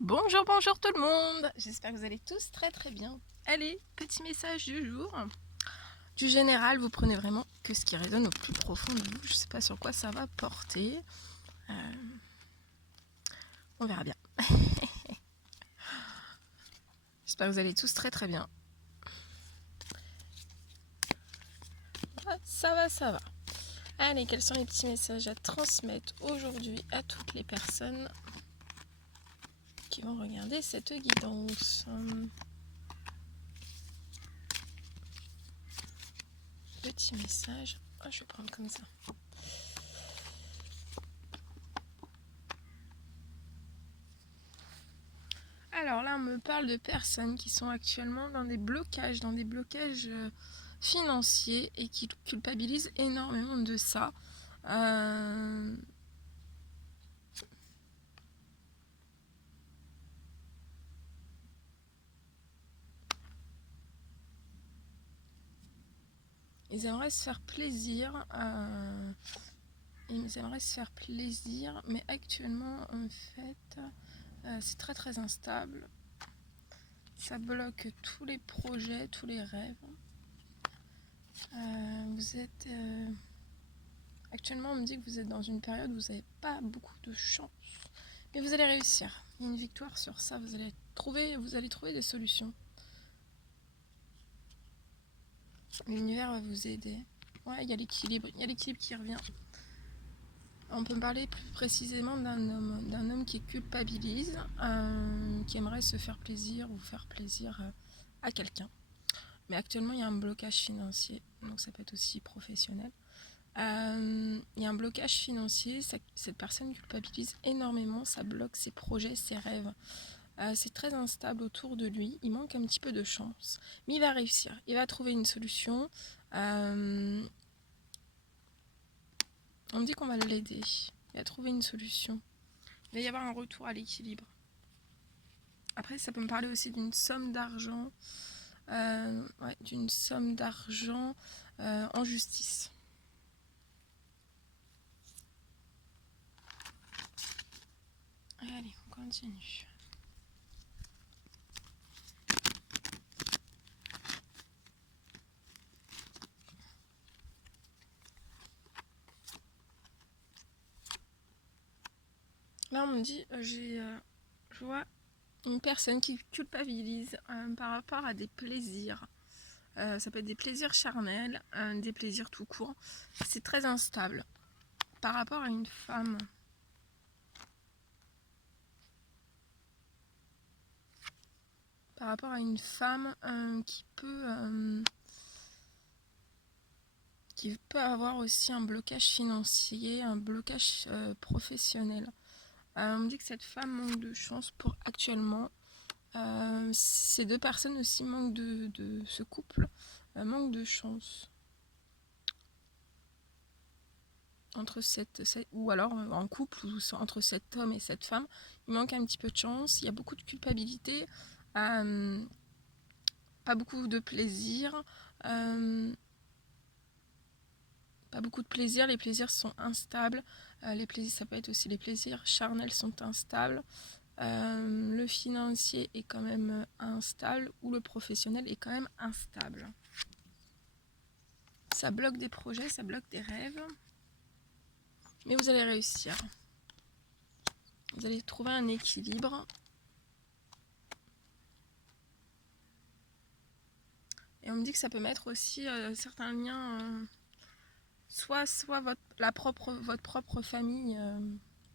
Bonjour, bonjour tout le monde. J'espère que vous allez tous très très bien. Allez, petit message du jour. Du général, vous prenez vraiment que ce qui résonne au plus profond de vous. Je ne sais pas sur quoi ça va porter. On verra bien. J'espère que vous allez tous très très bien. Ça va, ça va. Allez, quels sont les petits messages à transmettre aujourd'hui à toutes les personnes qui vont regarder cette guidance? Petit message. Je vais prendre comme ça. Alors là, on me parle de personnes qui sont actuellement dans des blocages financiers et qui culpabilisent énormément de ça. Ils aimeraient se faire plaisir. Mais actuellement, en fait, c'est très très instable. Ça bloque tous les projets, tous les rêves. Actuellement, on me dit que vous êtes dans une période où vous n'avez pas beaucoup de chance. Mais vous allez réussir. Il y a une victoire sur ça. Vous allez trouver des solutions. L'univers va vous aider. Ouais, il y a l'équilibre. Il y a l'équilibre qui revient. On peut parler plus précisément d'un homme qui culpabilise, qui aimerait se faire plaisir ou faire plaisir à quelqu'un. Mais actuellement, il y a un blocage financier. Donc ça peut être aussi professionnel. Il y a un blocage financier. Cette personne culpabilise énormément. Ça bloque ses projets, ses rêves. C'est très instable autour de lui, il manque un petit peu de chance, mais il va réussir, il va trouver une solution. On me dit qu'on va l'aider, il va trouver une solution, il va y avoir un retour à l'équilibre. Après, ça peut me parler aussi d'une somme d'argent, en justice. Allez, on continue. Là, on me dit, je vois une personne qui culpabilise par rapport à des plaisirs. Ça peut être des plaisirs charnels, des plaisirs tout court. C'est très instable. Par rapport à une femme. Par rapport à une femme qui peut avoir aussi un blocage financier, un blocage professionnel. On me dit que cette femme manque de chance pour actuellement. Ces deux personnes aussi manquent de ce couple, manquent de chance. Ou alors en couple ou entre cet homme et cette femme, il manque un petit peu de chance, il y a beaucoup de culpabilité, pas beaucoup de plaisir, les plaisirs sont instables, ça peut être aussi les plaisirs charnels sont instables, le financier est quand même instable ou le professionnel est quand même instable. Ça bloque des projets, ça bloque des rêves, mais vous allez réussir. Vous allez trouver un équilibre. Et on me dit que ça peut mettre aussi certains liens, soit votre propre famille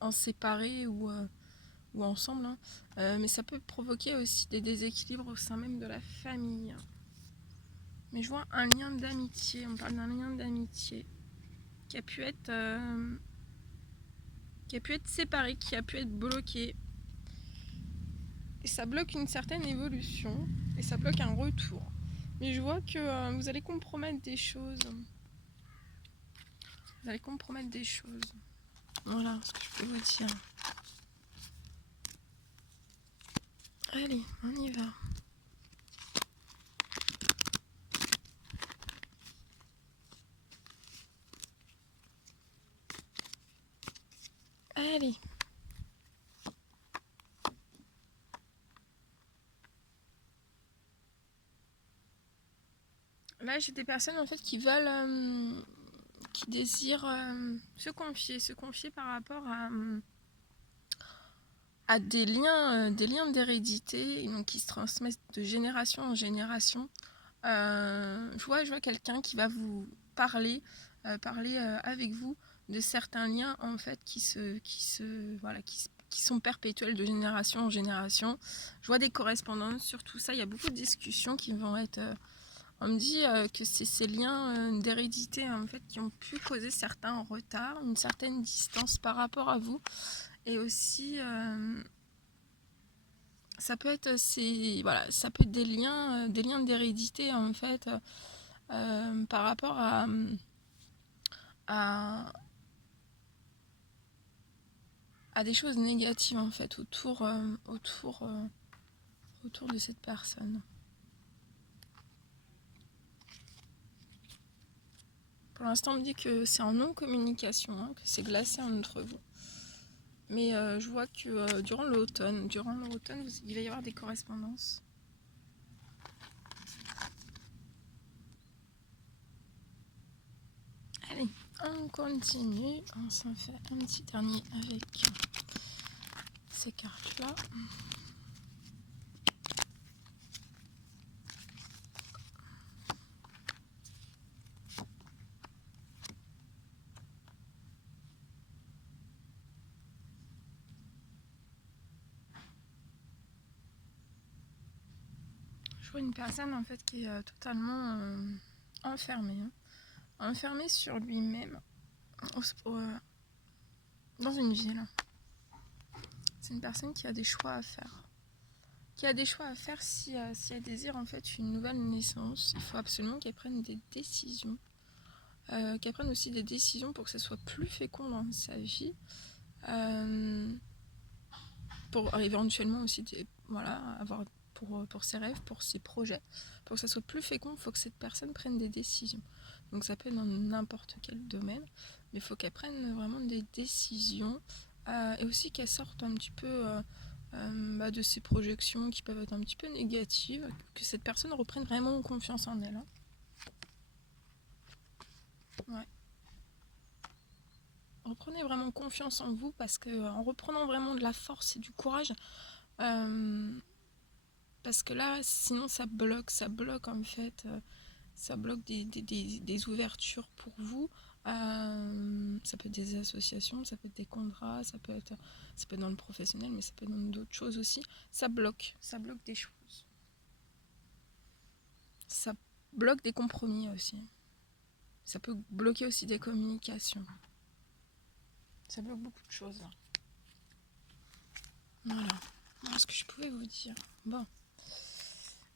en séparée ou ensemble, hein. Mais ça peut provoquer aussi des déséquilibres au sein même de la famille. Mais je vois un lien d'amitié, on parle d'un lien d'amitié qui a pu être séparé, qui a pu être bloqué. Et ça bloque une certaine évolution, et ça bloque un retour. Mais je vois que vous allez compromettre des choses. Voilà ce que je peux vous dire. Allez, on y va. Allez. Là, j'ai des personnes en fait qui veulent, qui désirent se confier par rapport à des liens d'hérédité, donc qui se transmettent de génération en génération. Je vois quelqu'un qui va vous parler, avec vous de certains liens en fait qui sont perpétuels de génération en génération. Je vois des correspondances sur tout ça. Il y a beaucoup de discussions qui vont être. On me dit que c'est ces liens d'hérédité en fait qui ont pu causer certains retards, une certaine distance par rapport à vous, et aussi ça peut être ça peut être des liens d'hérédité en fait par rapport à, à des choses négatives en fait autour de cette personne. Pour l'instant, on me dit que c'est en non-communication, hein, que c'est glacé entre vous. Mais je vois que durant l'automne, il va y avoir des correspondances. Allez, on continue. On s'en fait un petit dernier avec ces cartes-là. Je vois une personne en fait qui est totalement enfermée. Enfermée sur lui-même dans une ville. C'est une personne qui a des choix à faire. Si elle désire en fait une nouvelle naissance. Il faut absolument qu'elle prenne des décisions. Qu'elle prenne aussi des décisions pour que ce soit plus fécond dans sa vie. Pour éventuellement aussi avoir pour ses rêves, pour ses projets. Pour que ça soit plus fécond, il faut que cette personne prenne des décisions. Donc ça peut être dans n'importe quel domaine, mais il faut qu'elle prenne vraiment des décisions et aussi qu'elle sorte un petit peu de ses projections qui peuvent être un petit peu négatives, que cette personne reprenne vraiment confiance en elle. Hein. Ouais. Reprenez vraiment confiance en vous parce que en reprenant vraiment de la force et du courage, parce que là, sinon ça bloque en fait, ça bloque des ouvertures pour vous. Ça peut être des associations, ça peut être des contrats, ça peut être dans le professionnel, mais ça peut être dans d'autres choses aussi. Ça bloque des choses. Ça bloque des compromis aussi. Ça peut bloquer aussi des communications. Ça bloque beaucoup de choses. Là. Voilà ce que je pouvais vous dire. Bon.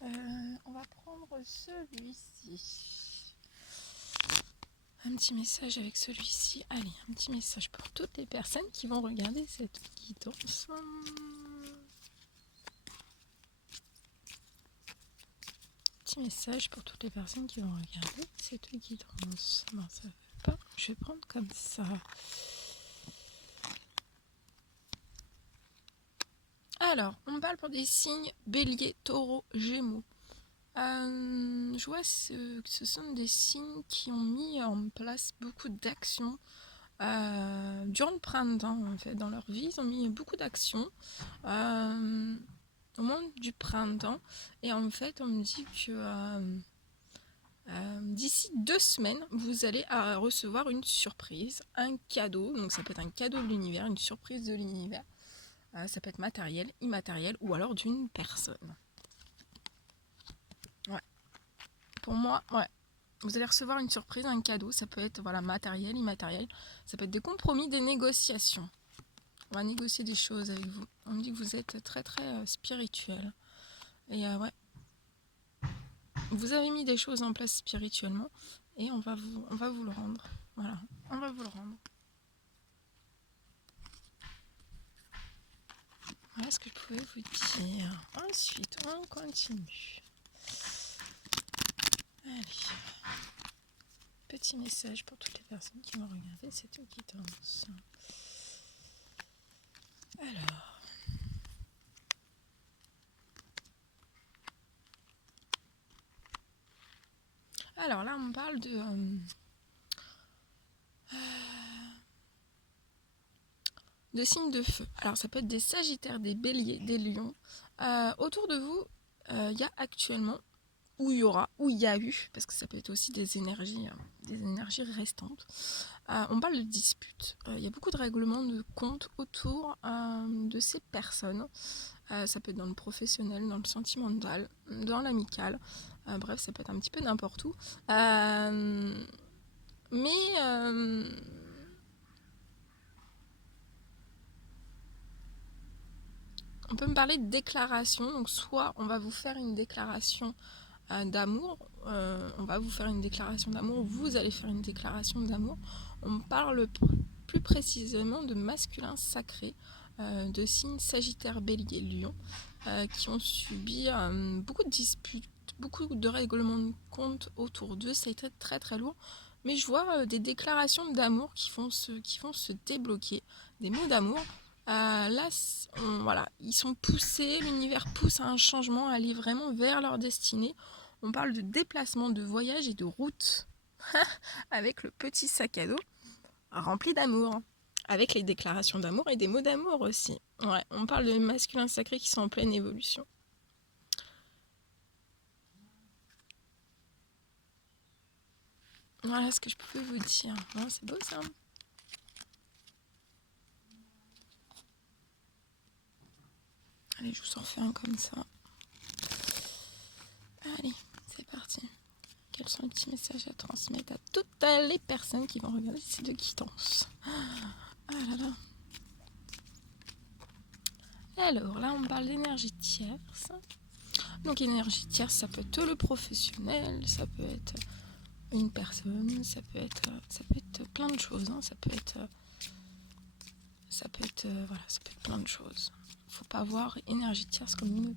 On va prendre celui-ci. Un petit message avec celui-ci. Allez, un petit message pour toutes les personnes qui vont regarder cette guidance. Petit message pour toutes les personnes qui vont regarder cette guidance. Non, ça ne veut pas. Je vais prendre comme ça. Alors, on parle pour des signes Bélier, Taureau, Gémeaux. Je vois que ce sont des signes qui ont mis en place beaucoup d'actions durant le printemps, en fait, dans leur vie. Ils ont mis beaucoup d'actions au moment du printemps. Et en fait, on me dit que d'ici 2 semaines, vous allez recevoir une surprise, un cadeau. Donc ça peut être un cadeau de l'univers, une surprise de l'univers. Ça peut être matériel, immatériel ou alors d'une personne. Ouais. Pour moi, ouais. Vous allez recevoir une surprise, un cadeau. Ça peut être matériel, immatériel. Ça peut être des compromis, des négociations. On va négocier des choses avec vous. On me dit que vous êtes très très spirituel. Et ouais. Vous avez mis des choses en place spirituellement. Et on va vous le rendre. Voilà. On va vous le rendre. Voilà ce que je pouvais vous dire. Ensuite, on continue. Allez. Petit message pour toutes les personnes qui vont regarder cette guidance. Alors là, on parle de signes de feu. Alors ça peut être des sagittaires, des béliers, des lions. Autour de vous, il y a actuellement, ou il y aura, ou il y a eu, parce que ça peut être aussi des énergies restantes. On parle de disputes. Il y a beaucoup de règlements de comptes autour de ces personnes. Ça peut être dans le professionnel, dans le sentimental, dans l'amical. Bref, ça peut être un petit peu n'importe où. On peut me parler de déclaration. Donc soit on va vous faire une déclaration d'amour, on va vous faire une déclaration d'amour, vous allez faire une déclaration d'amour. On parle plus précisément de masculin sacré, de signes Sagittaire, Bélier, Lion, qui ont subi beaucoup de disputes, beaucoup de règlements de compte autour d'eux. Ça a été très très lourd, mais je vois des déclarations d'amour qui vont se débloquer, des mots d'amour. Là, voilà, ils sont poussés, l'univers pousse à un changement, à aller vraiment vers leur destinée. On parle de déplacement, de voyage et de route avec le petit sac à dos rempli d'amour, avec les déclarations d'amour et des mots d'amour aussi. Ouais, on parle de masculins sacrés qui sont en pleine évolution. Voilà ce que je pouvais vous dire. Ouais, c'est beau ça. Allez, je vous en fais un comme ça. Allez, c'est parti. Quels sont les petits messages à transmettre à toutes les personnes qui vont regarder ces deux quittances? Ah là là. Alors là, on parle d'énergie tierce. Donc énergie tierce, ça peut être le professionnel, ça peut être une personne, ça peut être plein de choses. Hein. Ça peut être plein de choses. Faut pas voir énergie tierce comme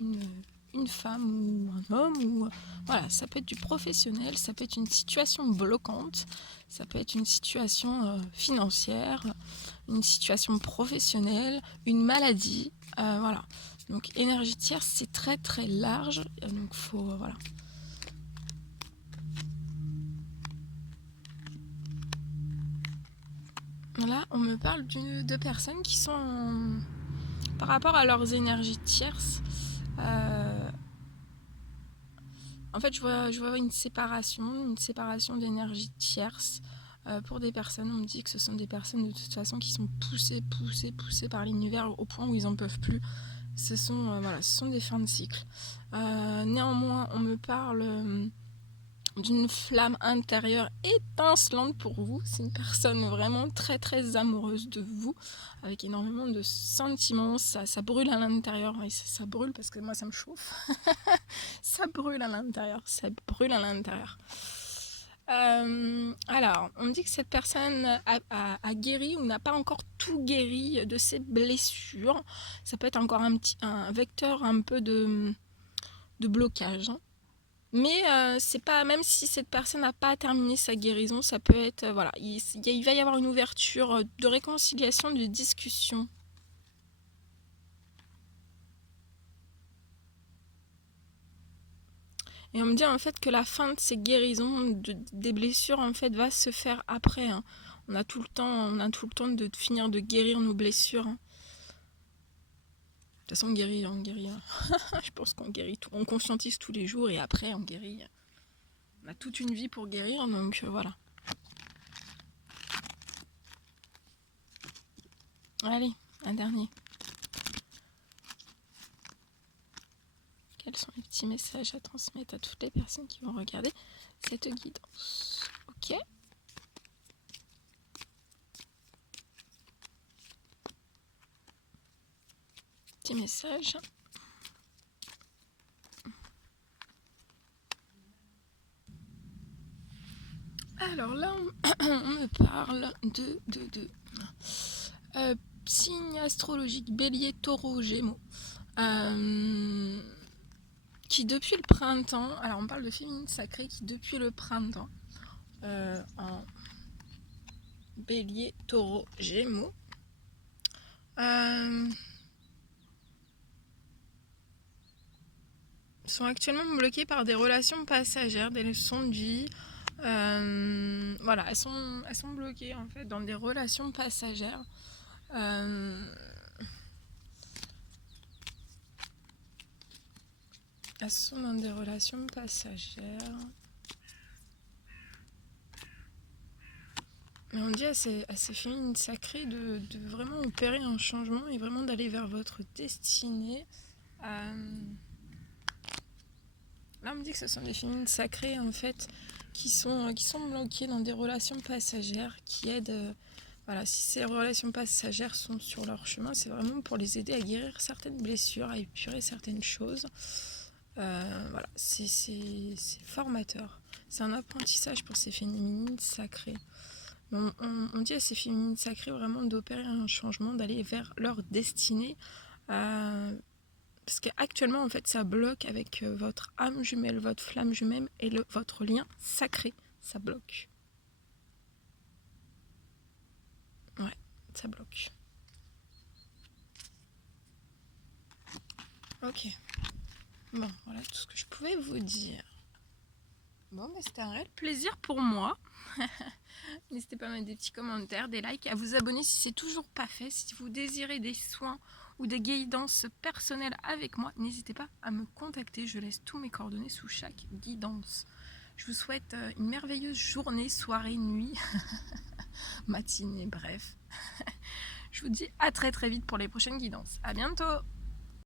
une femme ou un homme, ou voilà, ça peut être du professionnel, ça peut être une situation bloquante, ça peut être une situation financière, une situation professionnelle, une maladie, voilà. Donc énergie tierce, c'est très très large, donc faut voilà. Là, on me parle de personnes qui sont par rapport à leurs énergies tierces. En fait, je vois une séparation d'énergie tierce pour des personnes. On me dit que ce sont des personnes de toute façon qui sont poussées par l'univers au point où ils n'en peuvent plus. Ce sont des fins de cycle. Néanmoins, on me parle d'une flamme intérieure étincelante pour vous. C'est une personne vraiment très très amoureuse de vous, avec énormément de sentiments. Ça brûle à l'intérieur. Oui, ça brûle parce que moi ça me chauffe. Ça brûle à l'intérieur. Alors, on me dit que cette personne a guéri ou n'a pas encore tout guéri de ses blessures. Ça peut être encore un vecteur un peu de blocage. Hein. Mais c'est pas, même si cette personne n'a pas terminé sa guérison, ça peut être, voilà, il va y avoir une ouverture de réconciliation, de discussion. Et on me dit en fait que la fin de ces guérisons des blessures en fait va se faire après. Hein. On a tout le temps de finir de guérir nos blessures. Hein. De toute façon, on guérit. Je pense qu'on guérit tout. On conscientise tous les jours et après on guérit. On a toute une vie pour guérir, donc voilà. Allez, un dernier. Quels sont les petits messages à transmettre à toutes les personnes qui vont regarder cette guidance? Ok. Petit message. Alors là, on me parle de signe astrologique Bélier, Taureau, Gémeaux. Qui depuis le printemps, alors on parle de féminine sacrée qui depuis le printemps, en Bélier, Taureau, Gémeaux, sont actuellement bloquées par des relations passagères, des leçons de vie. Voilà, elles sont bloquées en fait dans des relations passagères. Elles sont dans des relations passagères. Mais on dit à ces féminines sacrées de vraiment opérer un changement et vraiment d'aller vers votre destinée. Là, on me dit que ce sont des féminines sacrées en fait qui sont bloquées dans des relations passagères qui aident. Voilà, si ces relations passagères sont sur leur chemin, c'est vraiment pour les aider à guérir certaines blessures, à épurer certaines choses. Voilà, c'est formateur. C'est un apprentissage pour ces féminines sacrées. On dit à ces féminines sacrées vraiment d'opérer un changement, d'aller vers leur destinée. Parce qu'actuellement, en fait, ça bloque avec votre âme jumelle, votre flamme jumelle et votre lien sacré. Ça bloque. Ouais, ça bloque. Ok. Bon, voilà tout ce que je pouvais vous dire. Bon, mais c'était un réel plaisir pour moi. N'hésitez pas à mettre des petits commentaires, des likes, à vous abonner si c'est toujours pas fait. Si vous désirez des soins ou des guidances personnelles avec moi, n'hésitez pas à me contacter. Je laisse tous mes coordonnées sous chaque guidance. Je vous souhaite une merveilleuse journée, soirée, nuit, matinée, bref. Je vous dis à très très vite pour les prochaines guidances. À bientôt!